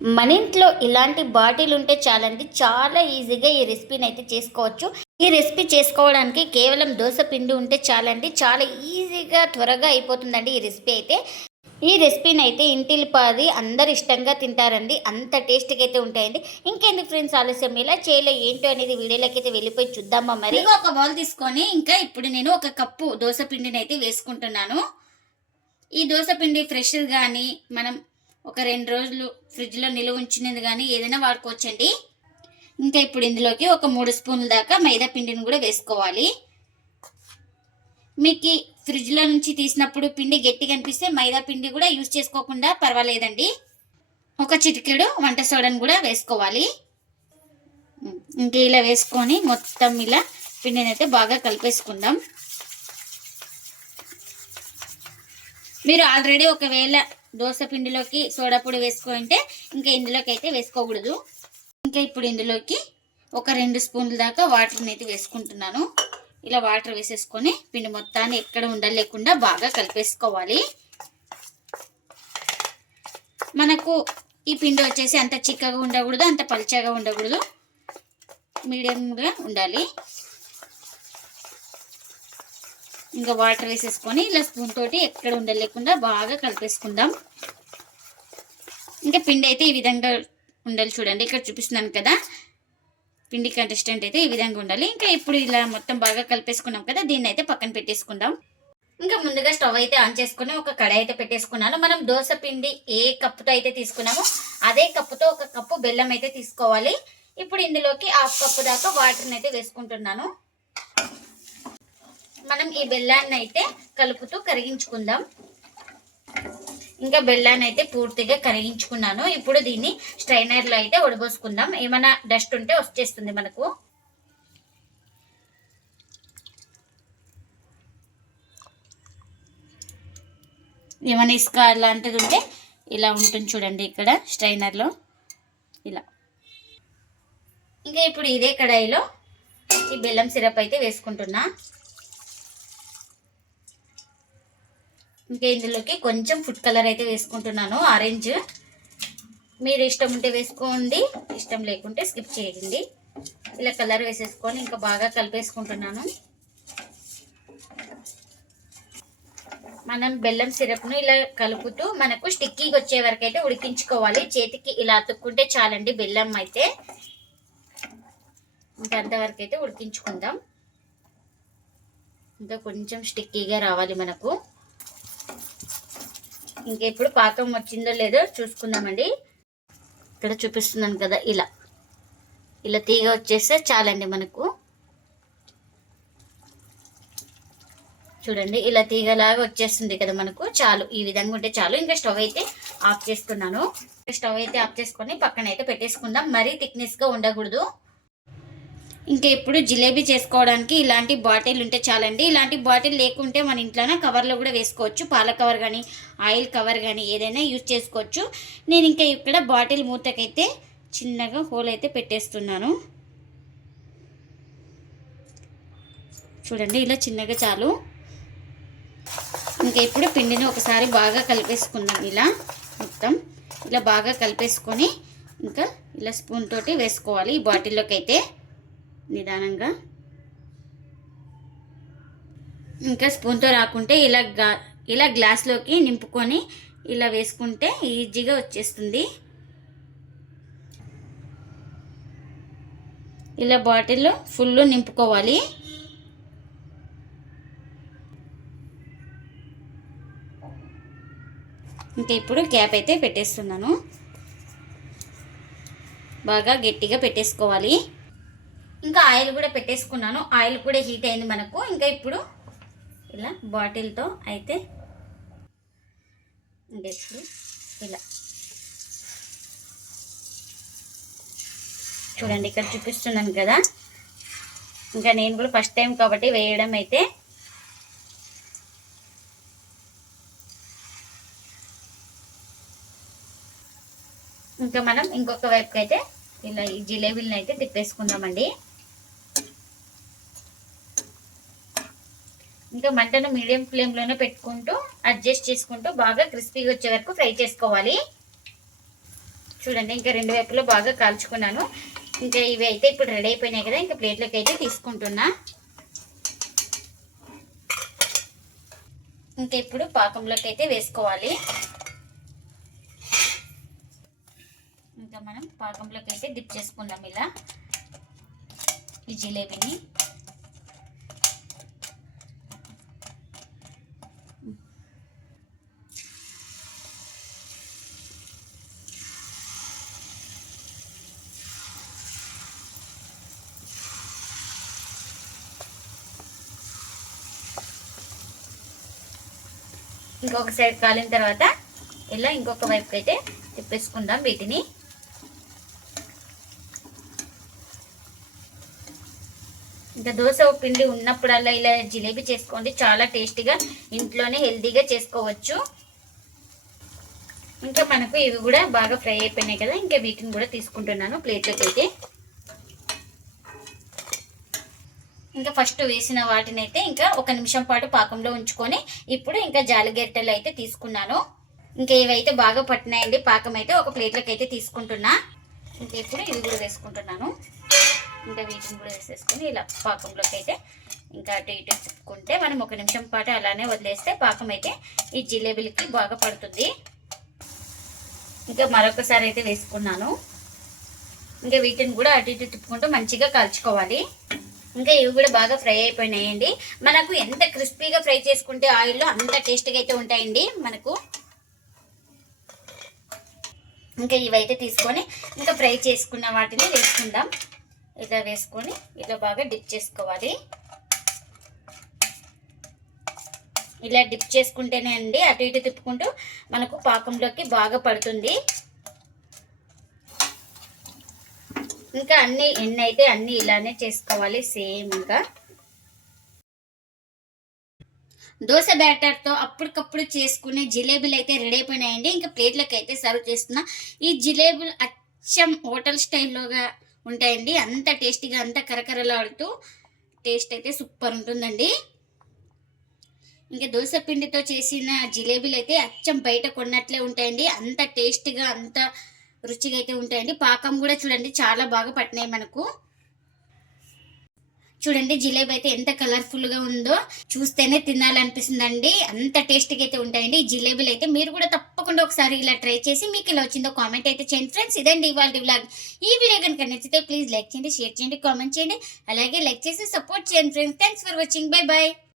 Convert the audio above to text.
మన ఇంట్లో ఇలాంటి బాటిల్ ఉంటే చాలండి. చాలా ఈజీగా ఈ రెసిపీని అయితే చేసుకోవచ్చు. ఈ రెసిపీ చేసుకోవడానికి కేవలం దోశ పిండి ఉంటే చాలండి. చాలా ఈజీగా త్వరగా అయిపోతుందండి ఈ రెసిపీ అయితే. ఈ రెసిపీని అయితే ఇంటిల్లిపాది అందరు ఇష్టంగా తింటారండి. అంత టేస్ట్గా అయితే ఉంటాయండి. ఇంకెందుకు ఫ్రెండ్స్ ఆలస్యం? ఇలా చేయలే ఏంటో అనేది వీడియోలోకి అయితే వెళ్ళిపోయి చూద్దామా మరి? ఒక బౌల్ తీసుకొని ఇంకా ఇప్పుడు నేను ఒక కప్పు దోశ పిండిని అయితే వేసుకుంటున్నాను. ఈ దోశ పిండి ఫ్రెష్ కానీ మనం ఒక రెండు రోజులు ఫ్రిడ్జ్లో నిల్వ ఉంచినది కానీ ఏదైనా వాడుకోవచ్చండి. ఇంకా ఇప్పుడు ఇందులోకి ఒక మూడు స్పూన్ల దాకా మైదా పిండిని కూడా వేసుకోవాలి. మీకు ఫ్రిడ్జ్లో నుంచి తీసినప్పుడు పిండి గట్టిగా అనిపిస్తే మైదా పిండి కూడా యూజ్ చేసుకోకుండా పర్వాలేదండి. ఒక చిటికెడు వంట సోడాను కూడా వేసుకోవాలి. ఇంకా ఇలా వేసుకొని మొత్తం ఇలా పిండిని అయితే బాగా కలిపేసుకుందాం. మీరు ఆల్రెడీ ఒకవేళ దోశ పిండిలోకి సోడా పొడి వేసుకుంటే ఇంకా ఇందులోకి అయితే వేసుకోకూడదు. ఇంకా ఇప్పుడు ఇందులోకి ఒక రెండు స్పూన్ల దాకా వాటర్ని అయితే వేసుకుంటున్నాను. ఇలా వాటర్ వేసేసుకొని పిండి మొత్తాన్ని ఎక్కడ ఉండలేకుండా బాగా కలిపేసుకోవాలి. మనకు ఈ పిండి వచ్చేసి అంత చిక్కగా ఉండకూడదు అంత పలుచగా ఉండకూడదు. మీడియంగా ఉండాలి. ఇంకా వాటర్ వేసేసుకొని ఇలా స్పూన్ తోటి ఎక్కడ ఉండలేకుండా బాగా కలిపేసుకుందాం. ఇంకా పిండి అయితే ఈ విధంగా ఉండాలి చూడండి. ఇక్కడ చూపిస్తున్నాను కదా. పిండి కంటెస్టెంట్ అయితే ఈ విధంగా ఉండాలి. ఇంకా ఇప్పుడు ఇలా మొత్తం బాగా కలిపేసుకున్నాం కదా దీన్ని అయితే పక్కన పెట్టేసుకుందాం. ఇంకా ముందుగా స్టవ్ అయితే ఆన్ చేసుకుని ఒక కడాయి అయితే పెట్టేసుకున్నాను. మనం దోశ పిండి ఏ కప్పుతో అయితే తీసుకున్నామో అదే కప్పుతో ఒక కప్పు బెల్లం అయితే తీసుకోవాలి. ఇప్పుడు ఇందులోకి హాఫ్ కప్పు దాకా వాటర్ని అయితే వేసుకుంటున్నాను. మనం ఈ బెల్లాన్ని అయితే కలుపుతూ కరిగించుకుందాం. ఇంకా బెల్లాన్ని అయితే పూర్తిగా కరిగించుకున్నాను. ఇప్పుడు దీన్ని స్ట్రైనర్లో అయితే ఉడబోసుకుందాం. ఏమైనా డస్ట్ ఉంటే వచ్చేస్తుంది మనకు. ఏమైనా ఇసుక అలాంటిది ఉంటే ఇలా ఉంటుంది చూడండి ఇక్కడ స్ట్రైనర్లో. ఇలా. ఇంకా ఇప్పుడు ఇదే కడాయిలో ఈ బెల్లం సిరప్ అయితే వేసుకుంటున్నా. ఇంకా ఇందులోకి కొంచెం ఫుడ్ కలర్ అయితే వేసుకుంటున్నాను ఆరెంజ్ మీరు ఇష్టం ఉంటే వేసుకోండి ఇష్టం లేకుంటే స్కిప్ చేయండి. ఇలా కలర్ వేసేసుకొని ఇంకా బాగా కలిపేసుకుంటున్నాను. మనం బెల్లం సిరప్ను ఇలా కలుపుతూ మనకు స్టిక్కీగా వచ్చే వరకు అయితే ఉడికించుకోవాలి. చేతికి ఇలా అతుక్కుంటే చాలండి బెల్లం అయితే. ఇంకా అంతవరకు అయితే ఉడికించుకుందాం. ఇంకా కొంచెం స్టిక్కీగా రావాలి మనకు. ఇంకెప్పుడు పాకం వచ్చిందో లేదో చూసుకుందామండి. ఇక్కడ చూపిస్తున్నాను కదా ఇలా. ఇలా తీగ వచ్చేస్తే చాలండి మనకు. చూడండి ఇలా తీగలాగా వచ్చేస్తుంది కదా మనకు. చాలు ఈ విధంగా ఉంటే చాలు. ఇంకా స్టవ్ అయితే ఆఫ్ చేసుకున్నాను. స్టవ్ అయితే ఆఫ్ చేసుకొని పక్కన అయితే పెట్టేసుకుందాం. మరీ థిక్నెస్గా ఉండకూడదు. ఇంకా ఇప్పుడు జిలేబీ చేసుకోవడానికి ఇలాంటి బాటిల్ ఉంటే చాలండి. ఇలాంటి బాటిల్ లేకుంటే మన ఇంట్లోనే కవర్లో కూడా వేసుకోవచ్చు. పాల కవర్ కానీ ఆయిల్ కవర్ కానీ ఏదైనా యూజ్ చేసుకోవచ్చు. నేను ఇంకా ఇక్కడ బాటిల్ మూతకైతే చిన్నగా హోల్ అయితే పెట్టేస్తున్నాను. చూడండి ఇలా చిన్నగా చాలు. ఇంకా ఇప్పుడు పిండిని ఒకసారి బాగా కలిపేసుకుందాం ఇలా మొత్తం. ఇలా బాగా కలిపేసుకొని ఇంకా ఇలా స్పూన్ తోటి వేసుకోవాలి ఈ బాటిల్లోకి అయితే నిదానంగా. ఇంకా స్పూన్తో రాకుంటే ఇలా గా ఇలా గ్లాస్లోకి నింపుకొని ఇలా వేసుకుంటే ఈజీగా వచ్చేస్తుంది. ఇలా బాటిల్లో ఫుల్ నింపుకోవాలి. ఇంకా ఇప్పుడు క్యాప్ అయితే పెట్టేస్తున్నాను. బాగా గట్టిగా పెట్టేసుకోవాలి. ఇంకా ఆయిల్ కూడా పెట్టేసుకున్నాను. ఆయిల్ కూడా హీట్ అయింది మనకు. ఇంకా ఇప్పుడు ఇలా బాటిల్తో అయితే ఇంకా ఇప్పుడు ఇలా చూడండి ఇక్కడ చూపిస్తున్నాను కదా. ఇంకా నేను కూడా ఫస్ట్ టైం కాబట్టి వేయడం అయితే ఇంకా మనం ఇంకొక వైపుకి అయితే ఇలా ఈ జిలేబీలను అయితే తిప్పేసుకుందామండి. ఇంకా మంటను మీడియం ఫ్లేమ్లోనే పెట్టుకుంటూ అడ్జస్ట్ చేసుకుంటూ బాగా క్రిస్పీగా వచ్చే వరకు ఫ్రై చేసుకోవాలి. చూడండి ఇంకా రెండు వైపులో బాగా కాల్చుకున్నాను. ఇంకా ఇవి అయితే ఇప్పుడు రెడీ అయిపోయినాయి కదా ఇంకా ప్లేట్లోకి అయితే తీసుకుంటున్నా. ఇంకా ఇప్పుడు పాకంలోకి అయితే వేసుకోవాలి. ఇంకా మనం పాకంలోకి అయితే డిప్ చేసుకుందాం ఇలా. ఈ జిలేబీని. ఇంకొక సైడ్ కాలిన తర్వాత ఇలా ఇంకొక వైపుకి అయితే తిప్పేసుకుందాం వీటిని. ఇంకా దోశ పిండి ఉన్నప్పుడల్లా ఇలా జిలేబీ చేసుకోండి. చాలా టేస్టీగా ఇంట్లోనే హెల్తీగా చేసుకోవచ్చు. ఇంకా మనకు ఇవి కూడా బాగా ఫ్రై అయిపోయినాయి కదా ఇంకా వీటిని కూడా తీసుకుంటున్నాను ప్లేట్లోకి అయితే ఇంకా ఫస్ట్ వేసిన వాటిని అయితే ఇంకా ఒక నిమిషం పాటు పాకంలో ఉంచుకొని ఇప్పుడు ఇంకా జాలిగెట్టెలు అయితే తీసుకున్నాను. ఇంకా ఇవైతే బాగా పట్టినాయండి. పాకం అయితే ఒక ప్లేట్లోకి అయితే తీసుకుంటున్నా. ఇంకా ఇప్పుడు ఇవి కూడా వేసుకుంటున్నాను. ఇంకా వీటిని కూడా వేసేసుకొని ఇలా పాకంలోకి అయితే ఇంకా అటు ఇటు తిప్పుకుంటే మనం ఒక నిమిషం పాటు అలానే వదిలేస్తే పాకం అయితే ఈ జిలేబీలకి బాగా పడుతుంది. ఇంకా మరొకసారి అయితే వేసుకున్నాను. ఇంకా వీటిని కూడా అటు ఇటు తిప్పుకుంటూ మంచిగా కాల్చుకోవాలి. ఇంకా ఇవి కూడా బాగా ఫ్రై అయిపోయినాయండి. మనకు ఎంత క్రిస్పీగా ఫ్రై చేసుకుంటే ఆయిల్లో అంత టేస్ట్గా అయితే ఉంటాయండి మనకు. ఇంకా ఇవైతే తీసుకొని ఇంకా ఫ్రై చేసుకున్న వాటిని వేసుకుందాం. ఇలా వేసుకొని ఇలా బాగా డిప్ చేసుకోవాలి. ఇలా డిప్ చేసుకుంటేనే అండి అటు ఇటు తిప్పుకుంటూ మనకు పాకంలోకి బాగా పడుతుంది. ఇంకా అన్ని ఎన్ని అయితే అన్ని ఇలానే చేసుకోవాలి సేమ్ ఇంకా దోశ బ్యాటర్తో అప్పటికప్పుడు చేసుకునే జిలేబీలు అయితే రెడీ అయిపోయినాయండి. ఇంకా ప్లేట్లకు అయితే సర్వ్ చేస్తున్నా. ఈ జిలేబీలు అచ్చం హోటల్ స్టైల్లోగా ఉంటాయండి. అంత టేస్టీగా అంత కరకరలాడుతూ టేస్ట్ అయితే సూపర్ ఉంటుందండి. ఇంకా దోశ పిండితో చేసిన జిలేబీలు అయితే అచ్చం బయట కొన్నట్లే ఉంటాయండి. అంత టేస్టీగా అంత రుచిగా అయితే ఉంటాయండి. పాకం కూడా చూడండి చాలా బాగా పట్టినాయి మనకు. చూడండి జిలేబీ అయితే ఎంత కలర్ఫుల్గా ఉందో చూస్తేనే తినాలనిపిస్తుందండి. అంత టేస్టీగా అయితే ఉంటాయండి. ఈ జిలేబీలు అయితే మీరు కూడా తప్పకుండా ఒకసారి ఇలా ట్రై చేసి మీకు ఇలా వచ్చిందో కామెంట్ అయితే చేయండి. ఫ్రెండ్స్ ఇదండి ఇవాళ వ్లాగ్. ఈ వీడియో కనుక నచ్చితే ప్లీజ్ లైక్ చేయండి షేర్ చేయండి కామెంట్ చేయండి. అలాగే లైక్ చేసి సపోర్ట్ చేయండి friends. Thanks for watching. Bye bye